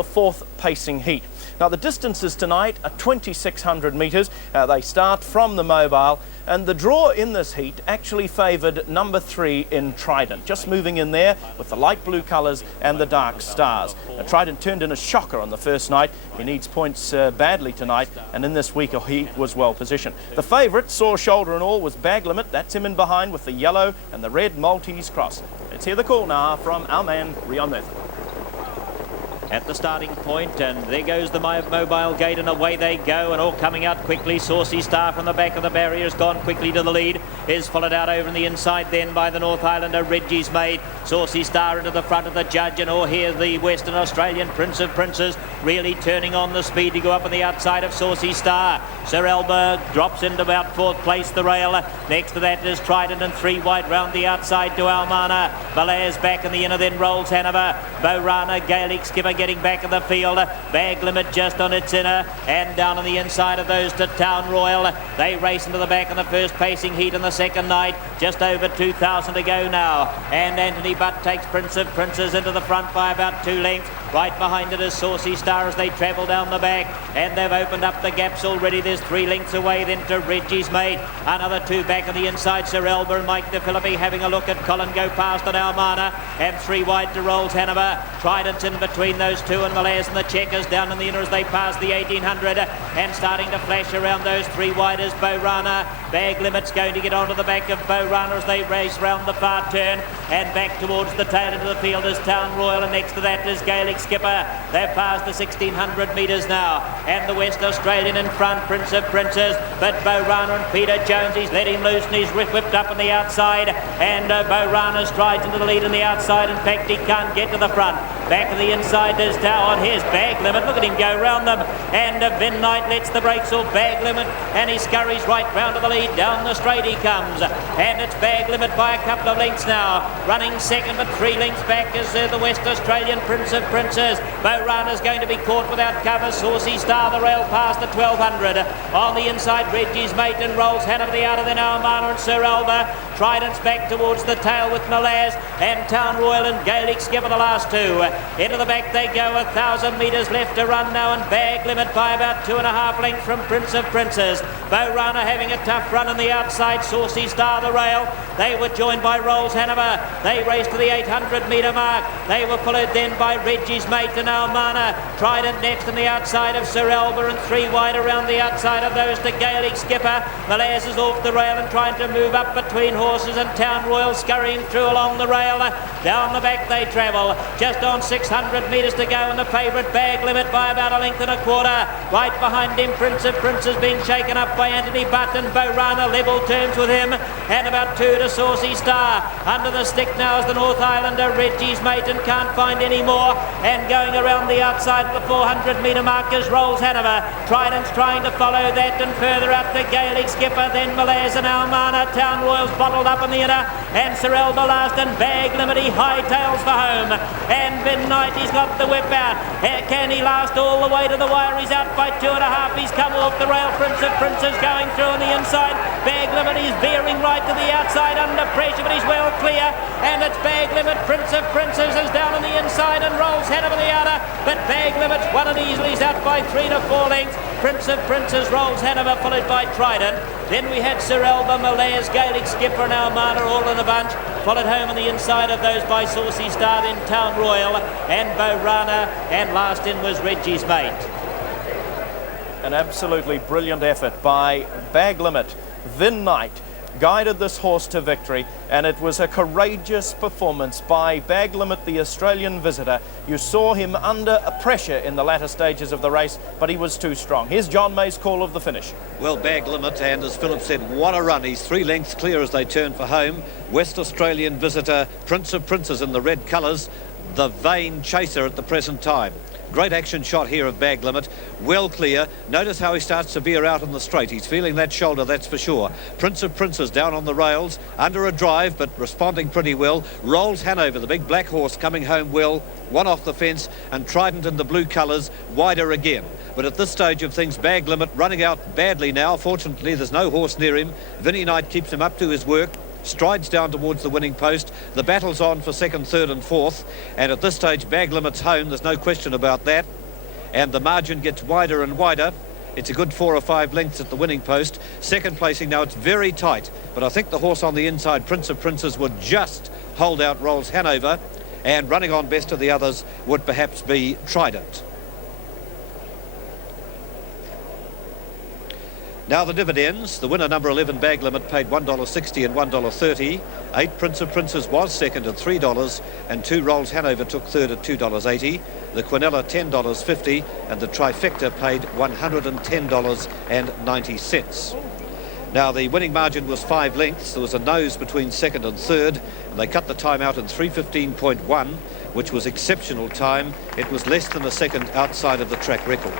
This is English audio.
The fourth pacing heat. Now the distances tonight are 2,600 metres. They start from the mobile, and the draw in this heat actually favoured number 3 in Trident, just moving in there with the light blue colours and the dark stars. Trident turned in a shocker on the first night. He needs points badly tonight, and in this week he was well positioned. The favourite, sore shoulder and all, was Bag Limit. That's him in behind with the yellow and the red Maltese cross. Let's hear the call now from our man Rion Murphy. At the starting point, and there goes the mobile gate, and away they go, and all coming out quickly. Saucy Star from the back of the barrier has gone quickly to the lead, is followed out over on the inside then by the North Islander Reggie's Mate. Saucy Star into the front of the judge, and all here the Western Australian Prince of Princes really turning on the speed to go up on the outside of Saucy Star. Sir Elba drops into about 4th place, the rail. Next to that is Trident, and 3 wide round the outside to Almana. Valaire's back in the inner, then rolls Hanover. Borana, Gaelic Skipper getting back in the field. Bag Limit just on its inner, and down on the inside of those to Town Royal. They race into the back in the first pacing heat in the second night. Just over 2,000 to go now, and Anthony Butt takes Prince of Princes into the front by about 2 lengths. Right behind it is Saucy Star as they travel down the back, and they've opened up the gaps already. There's 3 lengths away then to Reggie's Mate. Another 2 back on the inside. Sir Elba and Mike De Philippi having a look at Colin go past at Almana, and 3 wide to Rolls Hanover. Trident's in between those 2, and Malays and the Checkers down in the inner as they pass the 1800, and starting to flash around those 3 wide is Borana. Bag Limit's going to get onto the back of Borana as they race round the far turn, and back towards the tail end of the field is Town Royal, and next to that is Gaelic Skipper. They've passed the 1,600 metres now, and the West Australian in front, Prince of Princes, but Borana and Peter Jones, he's let him loose and he's whipped up on the outside, and Borana strides into the lead on the outside. In fact, he can't get to the front. Back of the inside there's Tower, and here's Bag Limit. Look at him go round them, and Vin Knight lets the brakes off Bag Limit, and he scurries right round to the lead. Down the straight he comes, and it's Bag Limit by a couple of lengths now. Running second, but 3 lengths back is the West Australian Prince of Princes. Borana's going to be caught without cover. Saucy Star, the rail past the 1,200. On the inside, Reggie's Mate and Rolls Hanover the outer, then Almana and Sir Elba. Trident's back towards the tail with Malaz, and Town Royal and Gaelic Skipper the last 2. Into the back they go, 1,000 metres left to run now, and Bag Limit by about 2.5 lengths from Prince of Princes. Borana having a tough run on the outside. Saucy Star the rail. They were joined by Rolls Hanover. They raced to the 800 metre mark. They were followed then by Reggie's Mate and Almana. Trident next on the outside of Sir Elba, and 3 wide around the outside of those to Gaelic Skipper. Malaz is off the rail and trying to move up between horses, and Town Royal scurrying through along the rail. Down the back they travel, just on 600 metres to go, and the favourite Bag Limit by about 1.25 lengths. Right behind him, Prince of Princes being shaken up by Anthony Butt, and Borana level terms with him, and about 2 to Saucy Star. Under the stick now is the North Islander Reggie's Mate, and can't find any more, and going around the outside of the 400 metre mark is Rolls Hanover. Trident's trying to follow that, and further up to Gaelic Skipper, then Malaz and Almana. Town Royal's bottled up in the inner, and Sir Elba last, and Bag Limit he hightails for home, and Vin Knight, he's got the whip out. Can he last all the way to the wire? He's out by 2.5. He's come off the rail. Prince of Princes going through on the inside. Bag Limit, he's veering right to the outside under pressure, but he's well clear, and it's Bag Limit. Prince of Princes is down on the inside and Rolls Hanover the outer, but Bag Limit's won it easily. He's out by 3 to 4 lengths. Prince of Princes, Rolls Hanover, followed by Trident. Then we had Sir Elba, Malaz, Gaelic Skipper and Almana all in a bunch, followed home on the inside of those by Saucy Star, then Town Royal and Borana, and last in was Reggie's Mate. An absolutely brilliant effort by Bag Limit. Vin Knight guided this horse to victory, and it was a courageous performance by Bag Limit, the Australian visitor. You saw him under pressure in the latter stages of the race, but he was too strong. Here's John May's call of the finish. Well, Bag Limit, and as Philip said, what a run. He's 3 lengths clear as they turn for home. West Australian visitor, Prince of Princes in the red colours, the vain chaser at the present time. Great action shot here of Bag Limit, well clear. Notice how he starts to veer out on the straight. He's feeling that shoulder, that's for sure. Prince of Princes down on the rails, under a drive, but responding pretty well. Rolls Hanover, the big black horse, coming home well. One off the fence, and Trident in the blue colours, wider again. But at this stage of things, Bag Limit running out badly now. Fortunately, there's no horse near him. Vin Knight keeps him up to his work. strides down towards the winning post. The battle's on for second, third and fourth, and at this stage Bag Limit's home, there's no question about that, and the margin gets wider and wider. It's a good 4 or 5 lengths at the winning post. Second placing now, it's very tight, but I think the horse on the inside, Prince of Princes, would just hold out Rolls Hanover, and running on best of the others would perhaps be Trident. Now the dividends. The winner, number 11, Bag Limit, paid $1.60 and $1.30. 8 Prince of Princes was second at $3, and 2 Rolls Hanover took third at $2.80. The Quinella $10.50, and the Trifecta paid $110.90. Now the winning margin was 5 lengths. There was a nose between second and third, and they cut the time out in 3:15.1, which was exceptional time. It was less than a second outside of the track record.